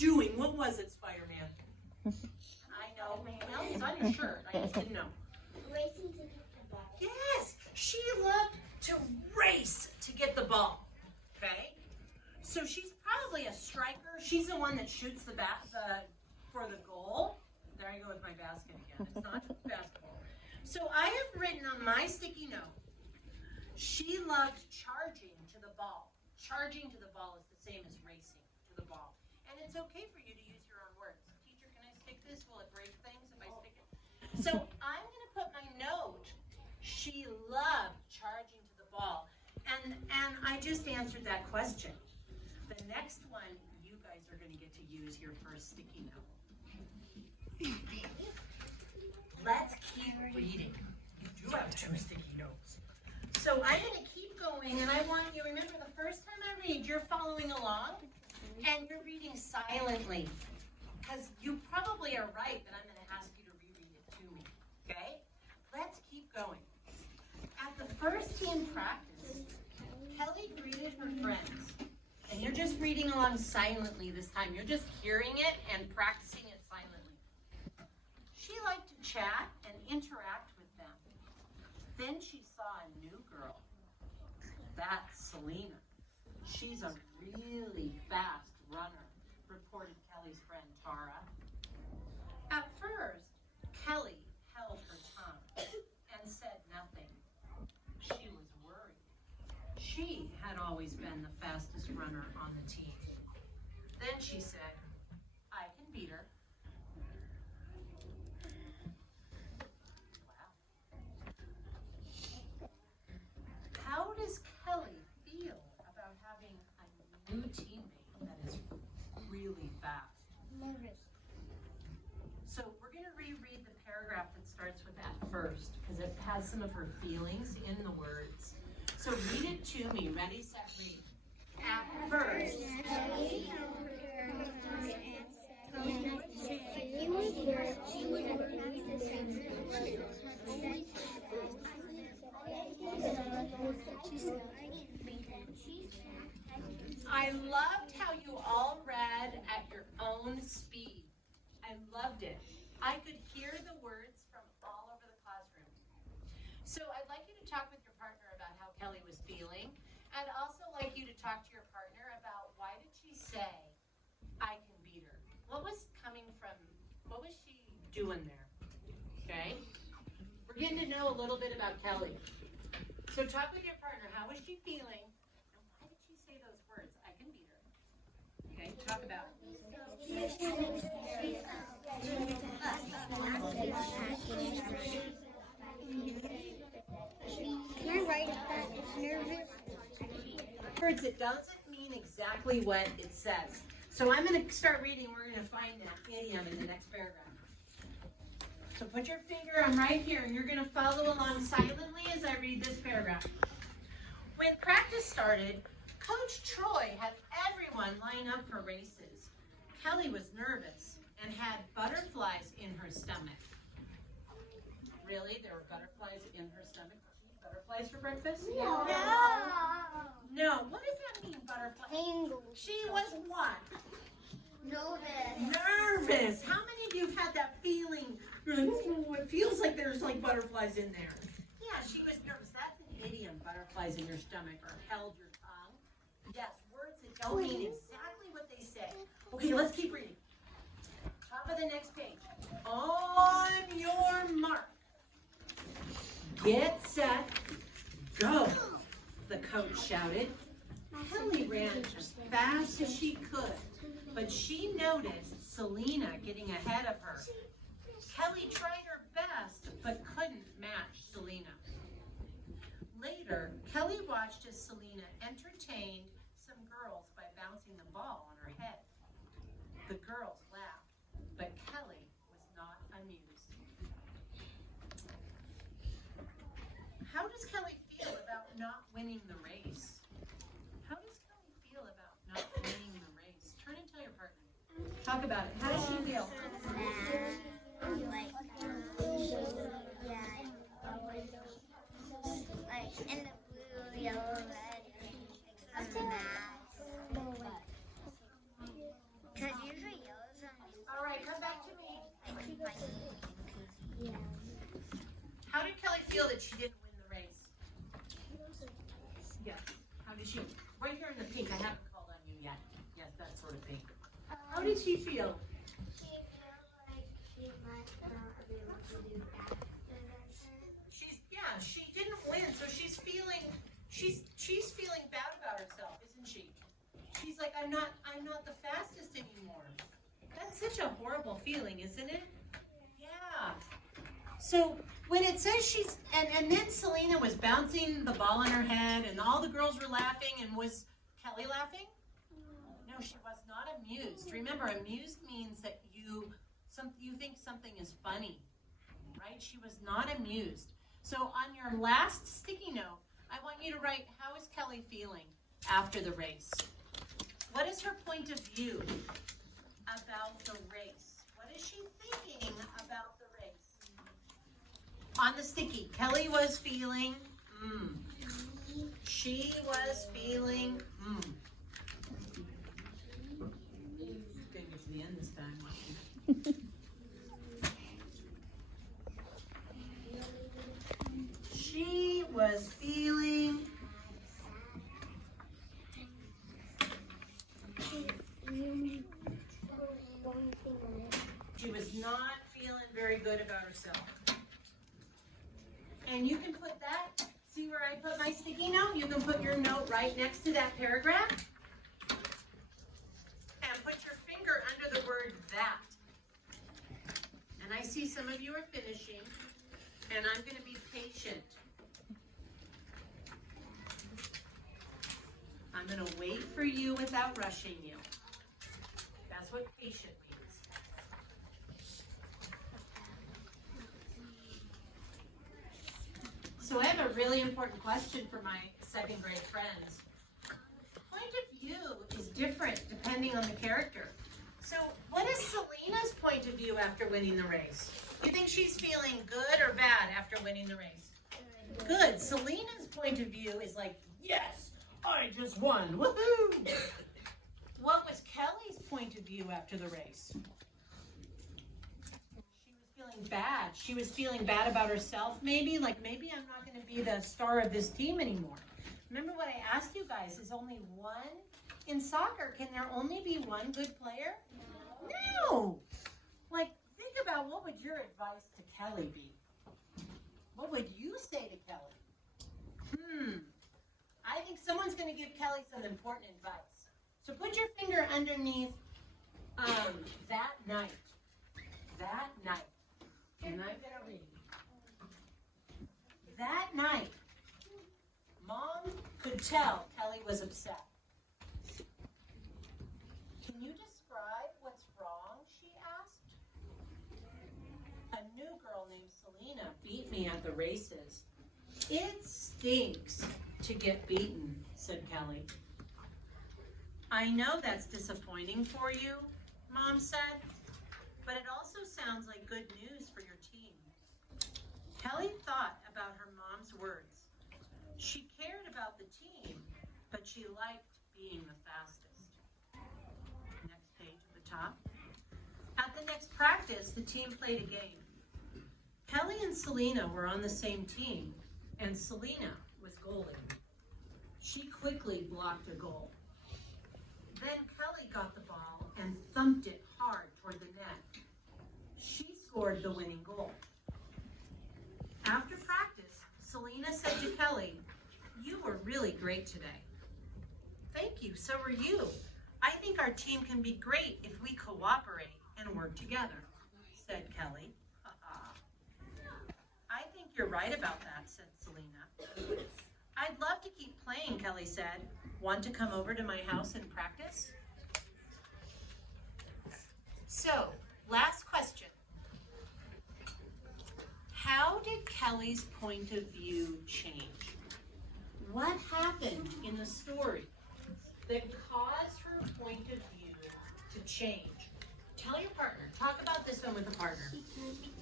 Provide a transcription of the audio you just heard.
doing? What was it, Spider-Man? I know. Well, he's on your shirt. I just didn't know. Racing to get the ball. Yes, she loved to race to get the ball. Okay? So she's probably a striker. She's the one that shoots the for the goal. There I go with my basket again. It's not just basketball. So I have written on my sticky note, she loved charging to the ball. Charging to the ball is the same as racing to the ball. And it's okay for you to use your own words. Teacher, can I stick this? Will it break things if I stick it? So I'm going to put my note, she loved charging to the ball. And I just answered that question. The next one, you guys are going to get to use your first sticky note. Let's keep reading. You do have 2 sticky notes. So I'm going to keep going, and I want you to remember the first time I read, you're following along, and you're reading silently. Because you probably are right that I'm going to ask you to reread it to me. Okay? Let's keep going. At the first team practice, Kelly greeted her friends. And you're just reading along silently this time. You're just hearing it and practicing it silently. She liked to chat and interact with them. Then she saw a new girl. That's Selena. She's a really fast runner, reported Kelly's friend Sara. At first, Kelly held her tongue and said nothing. She was worried. She had always been the fastest runner on the team. Then she said, I can beat her. Wow. How does Kelly feel about having a new teammate that is really fast? Nervous. So we're going to reread the paragraph that starts with that first, because it has some of her feelings in the words. So read it to me. Ready, set, read. At first. I loved how you all read at your own speed. I loved it. I could hear the words from all over the classroom. So I'd like you to talk with your partner about how Kelly was feeling. I'd also like you to talk to your partner about why did she say, I can beat her? What was she doing there? Okay? We're getting to know a little bit about Kelly. So talk with your partner. How was she feeling? And why did she say those words? I can beat her. Okay? Talk about it. Can I write that it's nervous? Words, it doesn't mean exactly what it says. So I'm going to start reading. We're going to find that idiom in the next paragraph. So put your finger on right here, and you're going to follow along silently as I read this paragraph. When practice started, Coach Troy had everyone line up for races. Kelly was nervous and had butterflies in her stomach. Really? There were butterflies in her stomach? Butterflies for breakfast? No. No. What does that mean, butterfly? Tangled. She was what? Nervous. Nervous. How many of you have had that feeling? You're like, ooh, it feels like there's like butterflies in there. Yeah, she was nervous. That's an idiom, butterflies in your stomach, or held your tongue. Yes, words that don't mean exactly what they say. Okay, let's keep reading. Top of the next page. On your mark. Get set, go, the coach shouted. Kelly ran as fast as she could, but she noticed Selena getting ahead of her. Kelly tried her best, but couldn't match Selena. Later, Kelly watched as Selena entertained some girls by bouncing the ball on her head. The girls laughed, but Kelly was not amused. How does Kelly feel about not winning the race? How does Kelly feel about not winning the race? Turn and tell your partner. Talk about it. How does she feel? Like in the blue, yellow, red, because usually feel that she didn't win the race? Yeah. How did she? Right here in the pink. I haven't called on you yet. Yes, that sort of pink. How did she feel? She feels like she might not be able to do that. She didn't win, so she's feeling bad about herself, isn't she? She's like, I'm not the fastest anymore. That's such a horrible feeling, isn't it? Yeah. So when it says she's and then Selena was bouncing the ball on her head and all the girls were laughing, and was Kelly laughing? No, she was not amused. Remember, amused means that you think something is funny, right? She was not amused. So on your last sticky note, I want you to write, how is Kelly feeling after the race? What is her point of view about the race? What is she thinking about the race? On the sticky, Kelly was feeling, She was feeling, Gonna get to the end this time. She was feeling, she was not feeling very good about herself. And you can put that, see where I put my sticky note? You can put your note right next to that paragraph. And put your finger under the word that. And I see some of you are finishing, and I'm going to be patient. I'm going to wait for you without rushing you. That's what patient means. So I have a really important question for my second grade friends. Point of view is different depending on the character. So what is Selena's point of view after winning the race? You think she's feeling good or bad after winning the race? Good. Selena's point of view is like, yes, I just won. Woohoo! What was Kelly's point of view after the race? She was feeling bad. She was feeling bad about herself, maybe. Like, maybe I'm not going to be the star of this team anymore. Remember what I asked you guys, is only one in soccer. Can there only be one good player? No! Like, think about what would your advice to Kelly be? What would you say to Kelly? I think someone's going to give Kelly some important advice. So put your finger underneath that night. That night. And I'm going to read. That night, Mom could tell Kelly was upset. Can you describe what's wrong, she asked. A new girl named Selena beat me at the races. It stinks to get beaten, said Kelly. I know that's disappointing for you, Mom said, but it also sounds like good news for your team. Kelly thought about her mom's words. She cared about the team, but she liked being the fastest. Next page at the top. At the next practice, the team played a game. Kelly and Selena were on the same team, and Selena was goalie. She quickly blocked a goal. Then Kelly got the ball and thumped it hard toward the net. She scored the winning goal. After practice, Selena said to Kelly, "You were really great today." "Thank you, so were you. I think our team can be great if we cooperate and work together," said Kelly. "I think you're right about that," said Selena. "I'd love to keep playing," Kelly said. "Want to come over to my house and practice?" So, last question. How did Kelly's point of view change? What happened in the story that caused her point of view to change? Tell your partner. Talk about this one with a partner. She